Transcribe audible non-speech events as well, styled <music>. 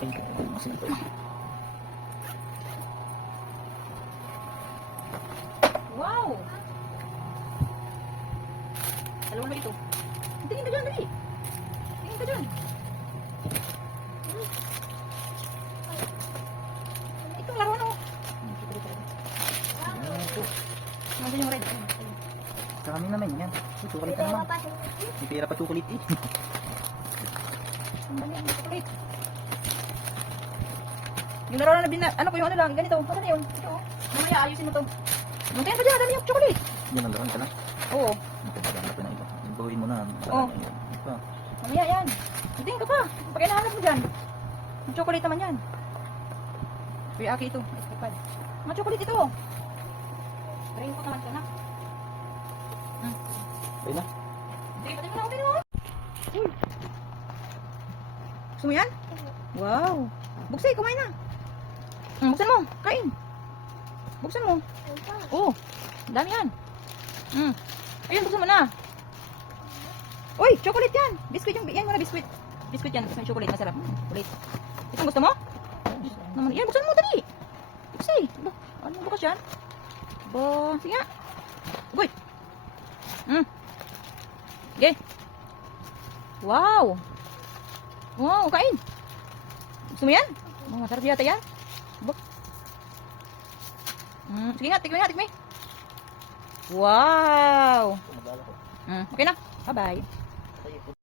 Thank you. Masin to. Wow! Dalawa ba ito? Tingin ka dyan, dali. Tingin ka dyan. Ito, laro? Ayan po. Nandun yung red. Sa kami naman yan. Ito, chocolate ka naman. May pera pa chocolate eh. <laughs> Ano yan? Chocolate. Yung laro na bina... Ano ko yung ano lang? Ganito. Ano na yun? Ito. oh. Mamaya ayusin mo to. Yung tingin ka dyan, dali yung chocolate. Yan ang laruan ka lang. Oo. Ko na ito. Gawin mo na. Oh. Ayan. Ito. Mamaya yan. Tingin ka pa. Pag hinahanap mo dyan. Yung chocolate naman yan. Kuya Aki ito. Escapad. Mga chocolate ito. Try ko naman ka na. Okay na. Hindi, pati mo na, pati mo. Uy. Gusto mo yan? Wow. Buksay, kumain na. Mm, buksan mo. Kain. Buksan mo. Oo. Oh, dami yan. Mm. Ayun, buksan mo na. Uy, chocolate yan. Biscuit yung, yan mo na biscuit. Biscuit yan. May chocolate, masarap. Mm. Itong gusto mo? Naman, yan, buksan mo, dali. Buksay. Ba, ano bukas yan? Ba, sige nga. Uy. Mm. Okay. Wow. Wow, kain. Gusto mo yan? Oh, masarap yata yan. Bak. Mm, sige nga, tikmi nga, tikmi. Wow. Ito, mag-alak ko. Mm, okay na. Bye-bye.